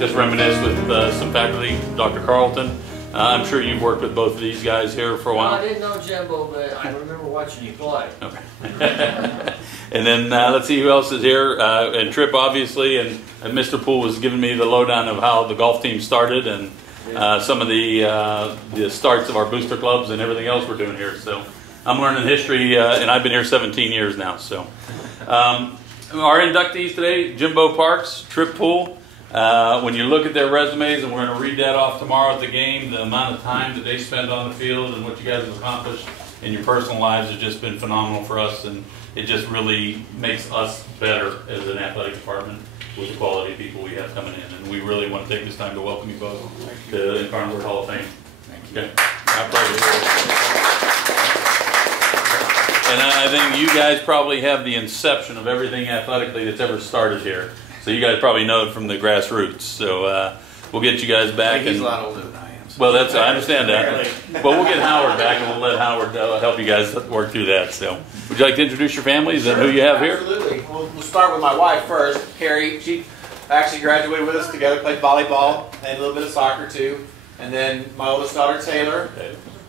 just reminisce with some faculty, Dr. Carlton. I'm sure you've worked with both of these guys here for a while. I didn't know Jimbo, but I remember watching you play. Okay. And then let's see who else is here. And Tripp, obviously, and Mr. Puhl was giving me the lowdown of how the golf team started and some of the starts of our booster clubs and everything else we're doing here. So I'm learning history, and I've been here 17 years now. So our inductees today, Jimbo Parks Tripp Puhl. When you look at their resumes, and we're going to read that off tomorrow at the game, the amount of time that they spend on the field and what you guys have accomplished in your personal lives has just been phenomenal for us, and it just really makes us better as an athletic department with the quality of people we have coming in. And we really want to take this time to welcome you both to the Incarnate Hall of Fame. Thank you. Okay. My pleasure. And I think you guys probably have the inception of everything athletically that's ever started here. So you guys probably know it from the grassroots. So we'll get you guys back. He's a lot older than I am. So. Well, I understand that. But we'll get Howard back, and we'll let Howard help you guys work through that. So would you like to introduce your families and who you have here? Absolutely. We'll start with my wife first, Carrie. She actually graduated with us together, played volleyball and a little bit of soccer too. And then my oldest daughter, Taylor.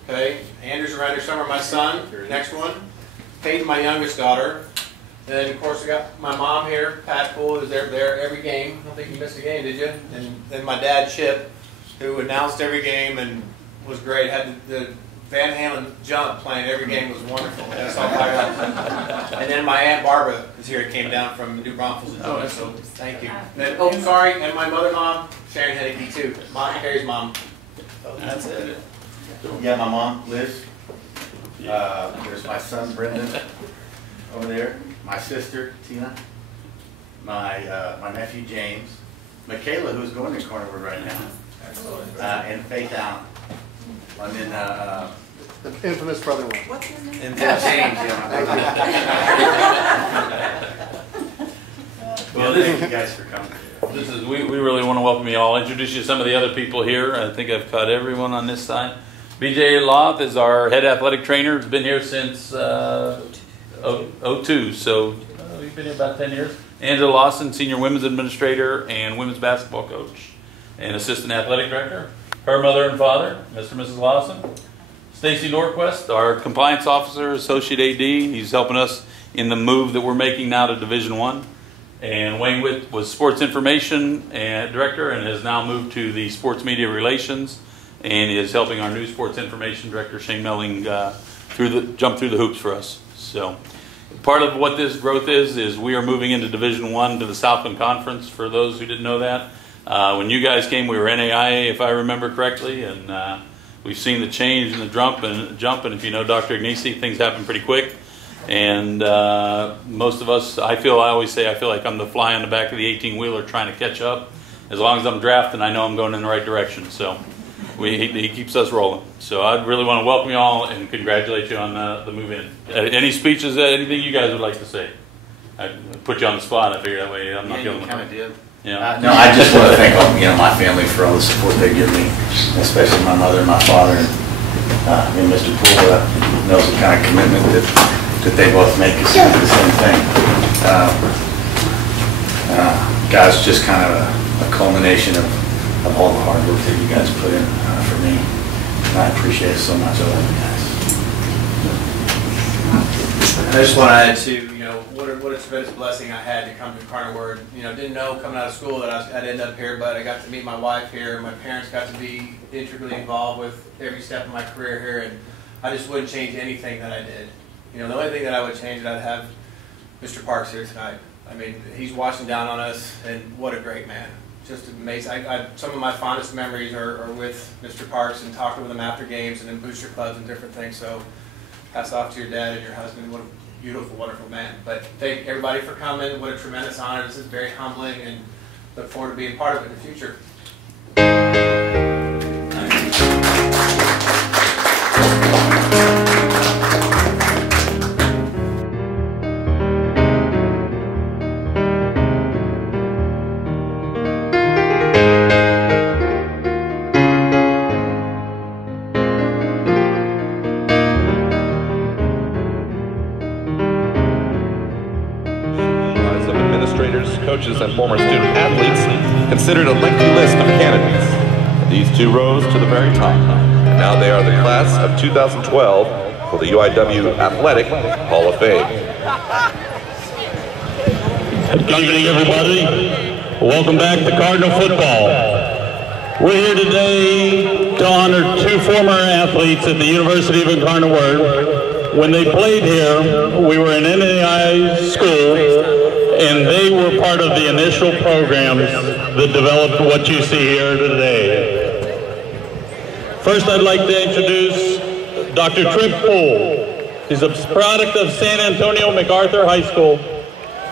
Okay. Andrew's around here somewhere. My son, next one. Peyton, my youngest daughter. And then, of course, I got my mom here, Pat Puhl, who's there every game. I don't think you missed a game, did you? And then my dad, Chip, who announced every game and was great. Had the Van Halen jump playing every game, was wonderful. That's all I got. And then my Aunt Barbara is here. Came down from New Braunfels to join us, so thank you. And then, oh, sorry, and my mother-in-law, Sharon Henneke, too. Carrie's mom. That's it. Yeah, my mom, Liz. There's my son, Brenden, over there. My sister, Tina. My nephew, James. Michaela, who's going to Cornerwood right now. And Faith Allen. And then the infamous brother-in-law. What's your name? and then James, Well, thank you guys for coming. We really want to welcome you all. Introduce you to some of the other people here. I think I've caught everyone on this side. BJ Loth is our head athletic trainer. He's been here since 02, so we've been here about 10 years. Angela Lawson, senior women's administrator and women's basketball coach and assistant athletic director. Her mother and father, Mr. and Mrs. Lawson. Stacy Norquist, our compliance officer, associate AD. He's helping us in the move that we're making now to Division I. And Wayne Witt was sports information and director and has now moved to the sports media relations and is helping our new sports information director, Shane Melling, jump through the hoops for us. So part of what this growth is we are moving into Division I to the Southland Conference, for those who didn't know that. When you guys came, we were NAIA, if I remember correctly, and we've seen the change and the jump, and if you know Dr. Agnesi, things happen pretty quick. And most of us, I always say I feel like I'm the fly on the back of the 18-wheeler trying to catch up. As long as I'm drafting, I know I'm going in the right direction. So he keeps us rolling. So I really want to welcome you all and congratulate you on the move in. Any speeches, anything you guys would like to say? I put you on the spot. I figure that way I'm not Yeah, dealing you with kind of did. Yeah. No, I just want to thank my family for all the support they give me, especially my mother and my father, and Mr. Puhl knows the kind of commitment that they both make us do the same thing. Guys, just kind of a culmination of all the hard work that you guys put in for me. And I appreciate it so much. I love you guys. I just want to add to, what a tremendous blessing I had to come to Incarnate. Didn't know coming out of school that I'd end up here, but I got to meet my wife here. My parents got to be integrally involved with every step of my career here, and I just wouldn't change anything that I did. The only thing that I would change is I'd have Mr. Parks here tonight. I mean, he's watching down on us, and what a great man. Just amazing. Some of my fondest memories are with Mr. Parks and talking with him after games and in booster clubs and different things. So hats off to your dad and your husband. What a beautiful, wonderful man. But thank everybody for coming. What a tremendous honor. This is very humbling, and look forward to being part of it in the future. Coaches and former student athletes considered a lengthy list of candidates. These two rose to the very top. And now they are the class of 2012 for the UIW Athletic Hall of Fame. Good evening, everybody. Welcome back to Cardinal football. We're here today to honor two former athletes at the University of Incarnate Word. When they played here, we were an NAI school, and they were part of the initial programs that developed what you see here today. First, I'd like to introduce Dr. Tripp Puhl. He's a product of San Antonio MacArthur High School.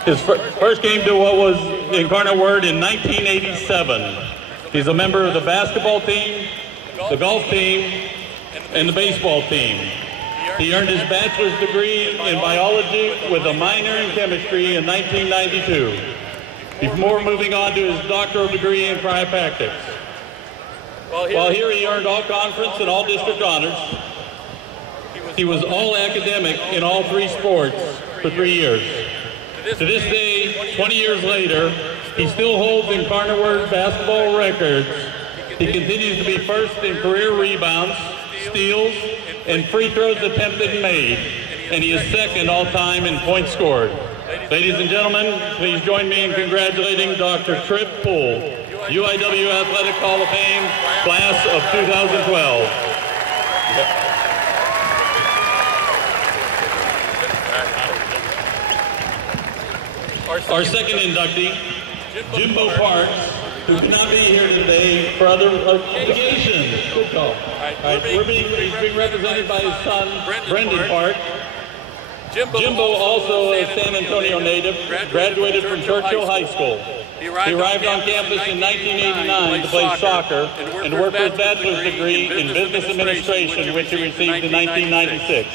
His first came to what was Incarnate Word in 1987. He's a member of the basketball team, the golf team, and the baseball team. He earned his bachelor's degree in biology with a minor in chemistry in 1992, before moving on to his doctoral degree in chiropractics. While here he earned all conference and all district honors. He was all academic in all three sports for 3 years. To this day, 20 years later, he still holds Incarnate Word basketball records. He continues to be first in career rebounds, steals, and free throws attempted and made, and he is second all-time in points scored. Ladies and gentlemen, please join me in congratulating Dr. Tripp Puhl, UIW Athletic Hall of Fame, class of 2012. Our second inductee, Jimbo Parks, who could not be here today for other obligations. Good call. He's being represented by his son, Brenden Parks. Jimbo, also a San Antonio native, graduated from Churchill High School. He arrived on campus in 1989 to play soccer and worked for his bachelor's degree in business administration, which he received in 1996.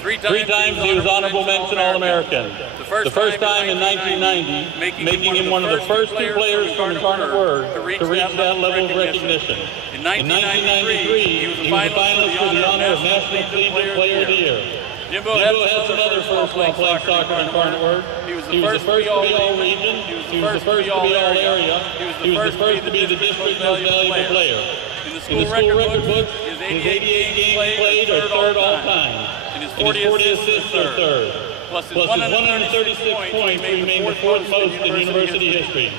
Three times he was honorable mention All-American. The first time in 1990, making him one of the first two players from Incarnate Word to reach that level of recognition. In 1993, he was a finalist for the honor of National Collegiate Player of the Year. Jimbo had some other firsts while playing soccer in Incarnate Word. He was the first to be all-region. He was the first to be all-area. He was the first to be the district most valuable player. In the school record book, his 88 games played are third all-time. And his 40 assists are third. Plus his 136 points remain the fourth most in university history.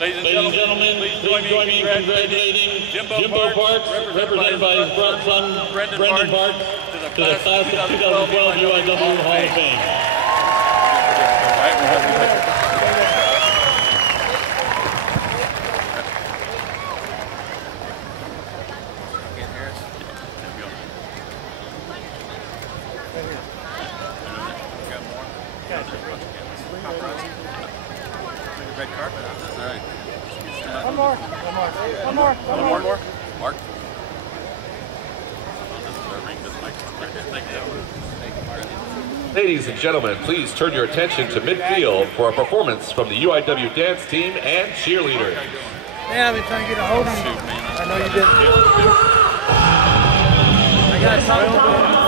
Ladies and gentlemen, please join me in congratulating Jimbo Parks, represented by his son, Brenden Parks, to the class of 2012 UIW Hall of Fame. Red carpet. All right. One more. Mark. Ladies and gentlemen, please turn your attention to midfield for a performance from the UIW dance team and cheerleaders. Man, I've been trying to get a hold of you. I know you did. I got something.